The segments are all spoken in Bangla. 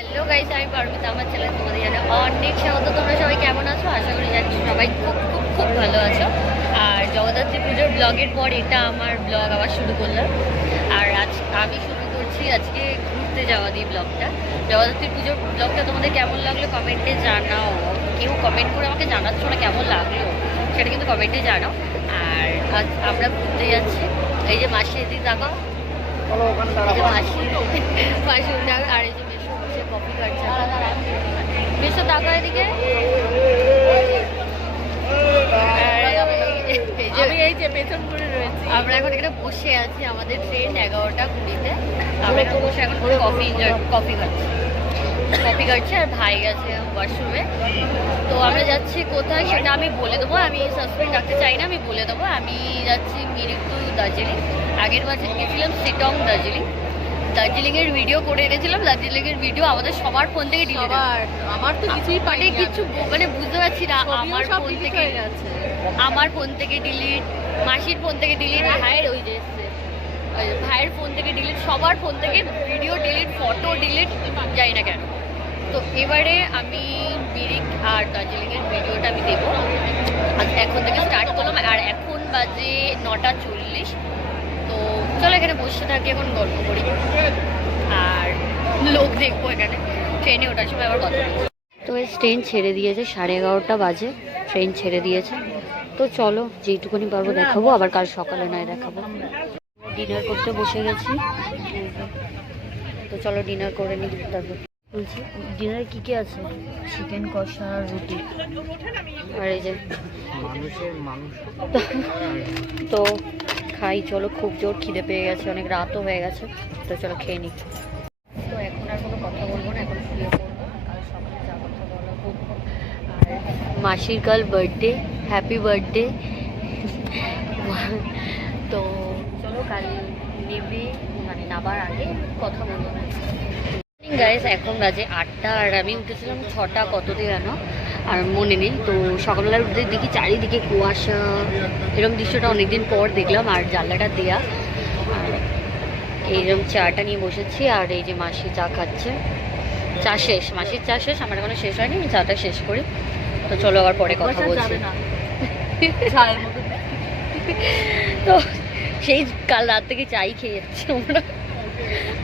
হ্যালো গাইস, আমি পারমিতা। আমার চ্যানেল তোমাদের জানে অনেক স্বাগত। তোমরা সবাই কেমন আছো? আশা করি জানি সবাই খুব খুব খুব ভালো আছো। আর জগদ্ধাত্রী পুজোর ব্লগের পর এটা আমার ব্লগ আবার শুরু করলাম। আর আজ আমি শুরু করছি আজকে ঘুরতে যাওয়া দিয়ে ব্লগটা। জগদ্ধাত্রী পুজোর ব্লগটা তোমাদের কেমন লাগলো কমেন্টে জানাও। কেউ কমেন্ট করে আমাকে জানাচ্ছ না কেমন লাগলো, সেটা কিন্তু কমেন্টে জানাও। আর আজ আমরা ঘুরতে যাচ্ছি। এই যে মাসি এদিকে তাকাও, মাসি মাসি আর এই যে কফি খাচ্ছে। বেশি টাকা এদিকে আমরা এখন এখানে বসে আছি। আমাদের ট্রেন 11টা 20-তে। আমরা এখন বসে এখন কফি খাচ্ছি আর ভাই গেছে ওয়াশরুমে। তো আমরা যাচ্ছি কোথায় সেটা আমি বলে দেবো। আমি সাসপেন্স রাখতে চাই না, আমি বলে দেবো। আমি যাচ্ছি মিরিক টু দার্জিলিং। আগের বার গেছিলাম শিটং দার্জিলিংয়ের ভিডিও করে এনেছিলাম। দার্জিলিংয়ের ভিডিও আমাদের সবার ফোন থেকে ডিলিট। আমার তো কিছুই মানে কিছু মানে বুঝতে পারছি না। আমার ফোন থেকে ডিলিট, মাসির ফোন থেকে ডিলিট, ভাইয়ের ওই যে ভাইয়ের ফোন থেকে ডিলিট, সবার ফোন থেকে ভিডিও ডিলিট, ফটো ডিলিট, যাই না কেন। তো এবারে আমি মিরিক আর দার্জিলিংয়ের ভিডিওটা আমি দেবো। এখন থেকে স্টার্ট করলাম আর এখন বাজে 9:40। তো চলো এখানে বসে থাকি, এখন গল্প করি আর লোক দেখবো এখানে। ট্রেনে ওঠার সময় আবার কথা বলবো। তো ট্রেন ছেড়ে দিয়েছে, 11:30 বাজে ট্রেন ছেড়ে দিয়েছে। তো চলো যেইটুকুনি পারবো দেখাবো, আবার কাল সকালে নয় দেখাবো। ডিনার করতে বসে গেছি। তো চলো ডিনার করে নিই। তারপর বলছি ডিনারে কী কী আছে? চিকেন কষা, রুটি আর এই যে তো খাই। চলো, খুব জোর খিদে পেয়ে গেছে, অনেক রাতও হয়ে গেছে। তো চলো খেয়ে নিই। তো এখন আর কোনো কথা বলবো না, এখন শুয়ে পড়বো। কাল সকালে যা কথা বলা বলবো। আর মাসির কাল বার্থডে, হ্যাপি বার্থডে। তো চলো কাল নেমে মানে নাবার আগে কথা বলবো না। গাইস এখন বাজে 8টা আর আমি উঠেছিলাম 6টা কততে যেন আর মনে নেই। তো সকালবেলা উঠতে দেখি চারিদিকে কুয়াশা, এরকম দৃশ্যটা অনেকদিন পর দেখলাম। আর জানলাটা দেয়া, আর এইরকম চাটা নিয়ে বসেছি। আর এই যে মাসি চা খাচ্ছে। চা শেষ, মাসির চা শেষ, আমার এখনো শেষ হয়নি। আমি চাটা শেষ করি। তো চলো আবার পরে কথা বলছি। তো সেই কাল রাত থেকে চাই খেয়ে যাচ্ছি আমরা।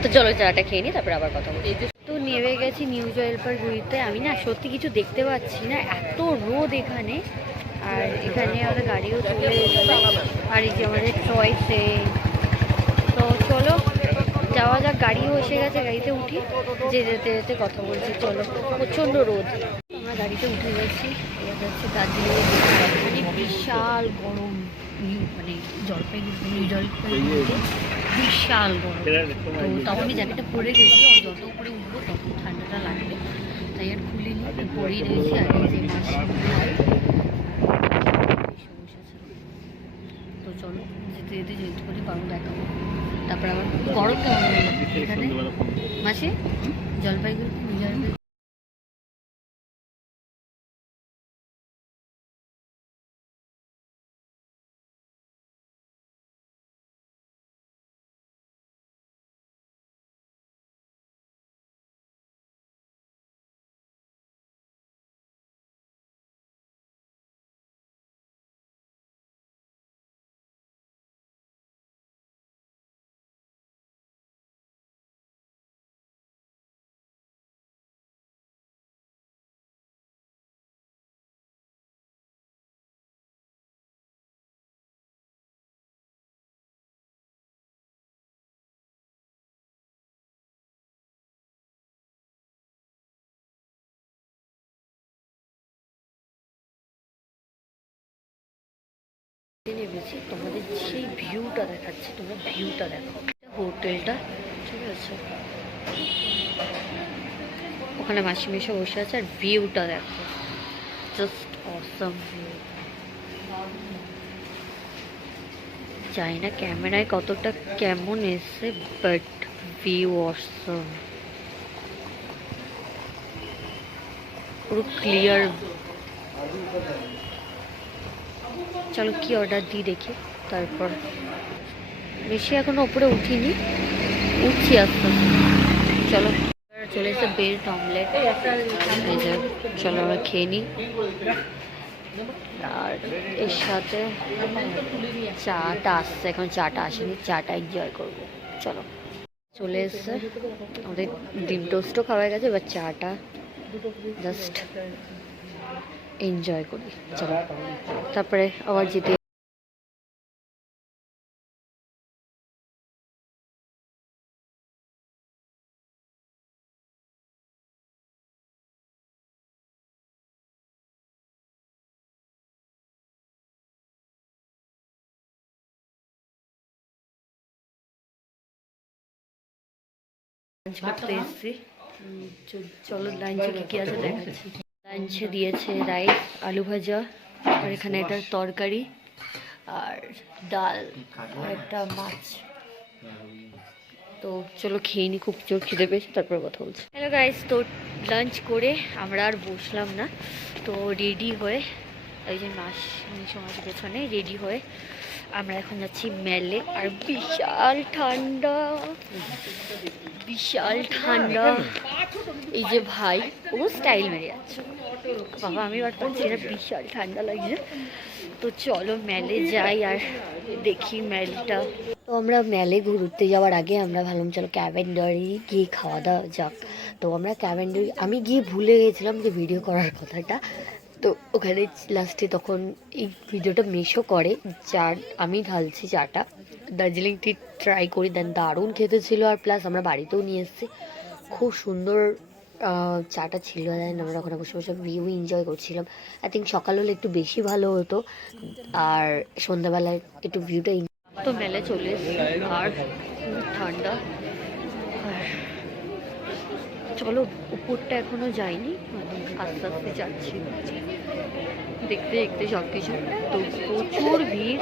তো চলো চাটা খেয়ে নিই, তারপরে আবার কথা বলি। তো নেমে গেছি নিউ জলপাইগুড়িতে। আমি না সত্যি কিছু দেখতে পাচ্ছি না, এত রোদ এখানে। আর এখানে আমাদের গাড়িও চলে এসেছে। আর এই যে আমাদের টয় ট্রেন। তো চলো যাওয়া যাক, গাড়িও এসে গেছে, গাড়িতে উঠি। যেতে যেতে কথা বলছি। চলো, প্রচণ্ড রোদ। আমরা গাড়িতে উঠে গেছি। এটা হচ্ছে দার্জিলিংয়ে বিশাল গরম। মানে জলপাইগুড়িতে বিশাল গরম। তো তাও আমি জ্যাকেটটা পরে গেছি। যত উপরে উঠবো তত ঠান্ডাটা লাগবে, তাই আর খুলে নিয়ে পরেই রয়েছি। আর এই যে মাসি ভাই তো চলো যেতে যেতে যেটুকুনি পারবো দেখাবো। তারপরে আবার গরম কেমন হলো এখানে মাসি জলপাইগুড়ি। নেমেছি, তোমাদের সেই ভিউটা দেখাচ্ছি। তোমরা ভিউটা দেখো, হোটেলটা ঠিক আছে, ওখানে মাসি মেশে বসে আছে। আর ভিউটা দেখো, জাস্ট অসাম ভিউ। জানি না ক্যামেরায় কতটা কেমন এসছে, বাট ভিউ অসাম, পুরো ক্লিয়ার। চলো কি অর্ডার দিই দেখি, তারপর বেশি এখনো উপরে উঠিনি, উঠছি আস্তে আস্তে। চলো চলে এসে পেট অমলেট। এই যে চলো আমরা খেয়ে নিই। আর এর সাথে চাটা আসছে, এখন চাটা আসেনি, চাটা এনজয় করবো। চলো চলে এসছে আমাদের, ডিম টোস্টও খাওয়া গেছে, এবার চাটা জাস্ট এনজয় করি। চলো তারপরে আবার যেতে লাঞ্চ করতে এসেছি। চলো লাঞ্চে কী কী আছে দেখাচ্ছি। লাঞ্চে দিয়েছে রাইস, আলু ভাজা, আর এখানে এটা তরকারি আর ডাল আর একটা মাছ। তো চলো খেয়ে নি, খুব জোর খিদে পেয়েছে, তারপর কথা বলছি। হ্যালো গাইস, তো লাঞ্চ করে আমরা আর বসলাম না, তো রেডি হয়ে ওই যে মাসের পেছনে রেডি হয়ে আমরা এখন যাচ্ছি মেলে। আর বিশাল ঠান্ডা, বিশাল ঠান্ডা। এই যে ভাই ও স্টাইল মেরে যাচ্ছে, বাবা আমি আর পাচ্ছি না, বিশাল ঠান্ডা লাগছে। তো চলো মেলে যাই আর দেখি মেলটা। তো আমরা মেলে ঘুরতে যাওয়ার আগে আমরা ভাবলাম চলো ক্যাভেন্ডারি গিয়ে খাওয়া দাওয়া যাক। তো আমরা ক্যাভেন্ডারি, আমি গিয়ে ভুলে গেছিলাম যে ভিডিও করার কথাটা। তো ওখানে লাস্টে তখন এই ভিডিওটা মেশো করে, চার আমি ঢালছি চাটা, দার্জিলিং টি ট্রাই করি, দেন দারুণ খেতে ছিল। আর প্লাস আমরা বাড়িতেও নিয়ে এসেছি, খুব সুন্দর চাটা ছিল। দেন আমরা ওখানে বসে বসে ভিউ এনজয় করছিলাম। আই থিঙ্ক সকাল হলে একটু বেশি ভালো হতো, আর সন্ধ্যাবেলায় একটু ভিউটা। তো মেলে চলে এসেছি আর ঠান্ডা। চলো উপরটা এখনো যাইনি, আস্তে আস্তে যাচ্ছি দেখতে দেখতে সব কিছু। তো প্রচুর ভিড়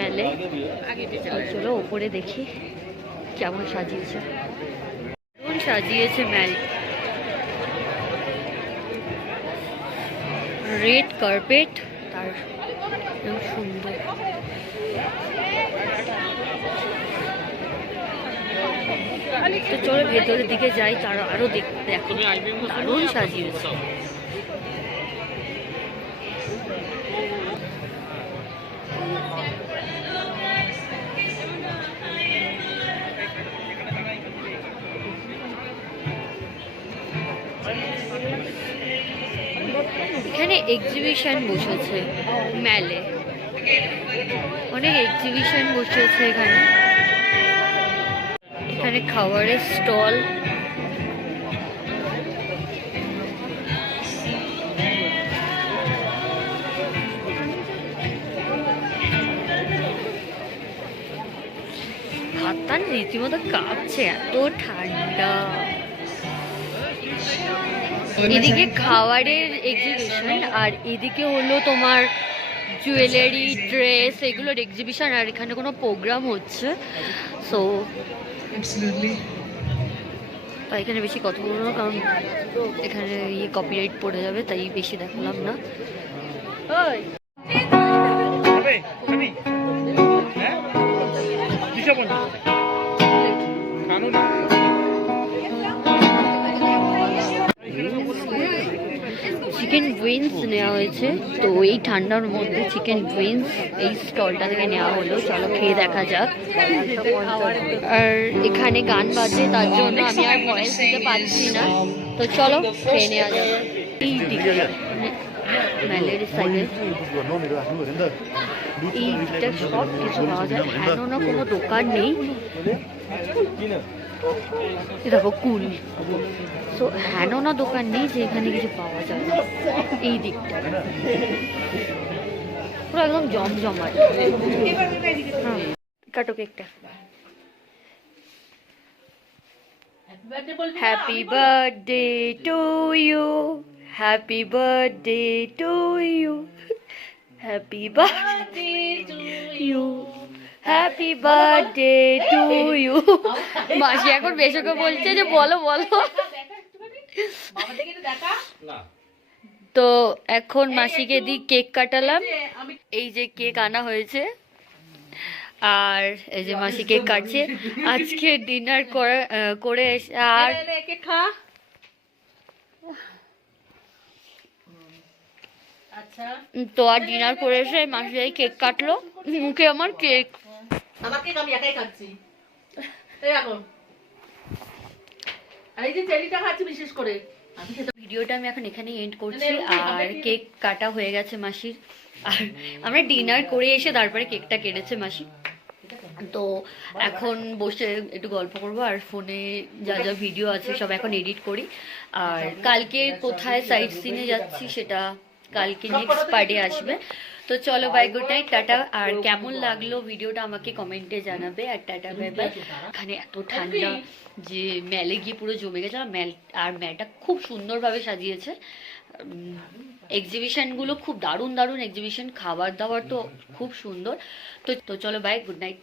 মেলে। চলো উপরে দেখি কেমন সাজিয়েছে, কেমন সাজিয়েছে মেল। রেড কার্পেট, তার সুন্দর। তো চলো ভেতরের দিকে যাই, তারা আরো দেখতে এখন দারুণ সাজিয়েছে। এখানে এক্সিবিশন বসেছে মেলে, অনেক এক্সিবিশন বসেছে এখানে। এখানে খাবারের স্টল, হাত রীতিমতো কাঁপছে, এত ঠান্ডা। এদিকে খাবারের এক্সিবিশন আর এদিকে হলো তোমার জুয়েলারি, ড্রেস, এগুলোর এক্সিবিশন। আর এখানে কোনো প্রোগ্রাম হচ্ছে, সো এখানে বেশি কথা বলবো না, কারণ এখানে কপিরাইট পড়ে যাবে, তাই বেশি দেখালাম না। চিকেন উইংস নেওয়া হয়েছে, তো এই ঠান্ডার মধ্যে চিকেন উইংস এই স্টলটা থেকে নেওয়া হলো। চলো খেয়ে দেখা যাক। আর এখানে গান বাজে, তার জন্য আমি আর ভয়েস দিতে পারছি না, তো চলো খেয়ে নেওয়া যাক। এই দিকে মেলের সাইডে এইটা সব কিছু পাওয়া যায়, হেন না কোনো দোকান নেই। দেখো কুল, তো হেন না দোকান নেই যে এখানে কিছু পাওয়া যায় না। এই দিকটা পুরো একদম জমজমাট। হ্যাঁ কাটো কেকটা। Happy birthday to you, happy birthday to you, happy birthday to you, happy birthday to you. মাসি এখন বেশকে বলছে যে বলো বলো। তো এখন মাসিকে দি কেক কাটালাম, এই যে কেক আনা হয়েছে, আর এই যে মাসি কেক কাটছে। আজকে ডিনার করে এসে আর আচ্ছা তো আর ডিনার করে এসে মাসি কেক কাটলো, মুখে আমার কেক। আমার কেক আমি একাই খাচ্ছি, এই এখন আর এই যে চেরিটা খাচ্ছি বিশেষ করে আমি খেতে। ভিডিওটা আমি এখন এখানেই এন্ড করছি। আর কেক কাটা হয়ে গেছে মাসির, আর আমরা ডিনার করে এসে তারপরে কেকটা কেটেছে মাসি। তো এখন বসে একটু গল্প করবো, আর ফোনে যা যা ভিডিও আছে সব এখন এডিট করি। আর কালকে কোথায় সাইট সিনে যাচ্ছি সেটা কালকে নেক্সট পার্টে আসবে। তো চলো বাই, গুড নাইট, টাটা। আর কেমন লাগলো ভিডিওটা আমাকে কমেন্টে জানাবে। আর টাটা বাই বাই। এখানে এত ঠান্ডা যে মেলে গিয়ে পুরো জমে গেছে। আর মেলটা খুব সুন্দরভাবে সাজিয়েছে। এক্সিবিশনগুলো খুব দারুণ দারুণ এক্সিবিশন, খাবার দাবার তো খুব সুন্দর। তো চলো বাই, গুড নাইট।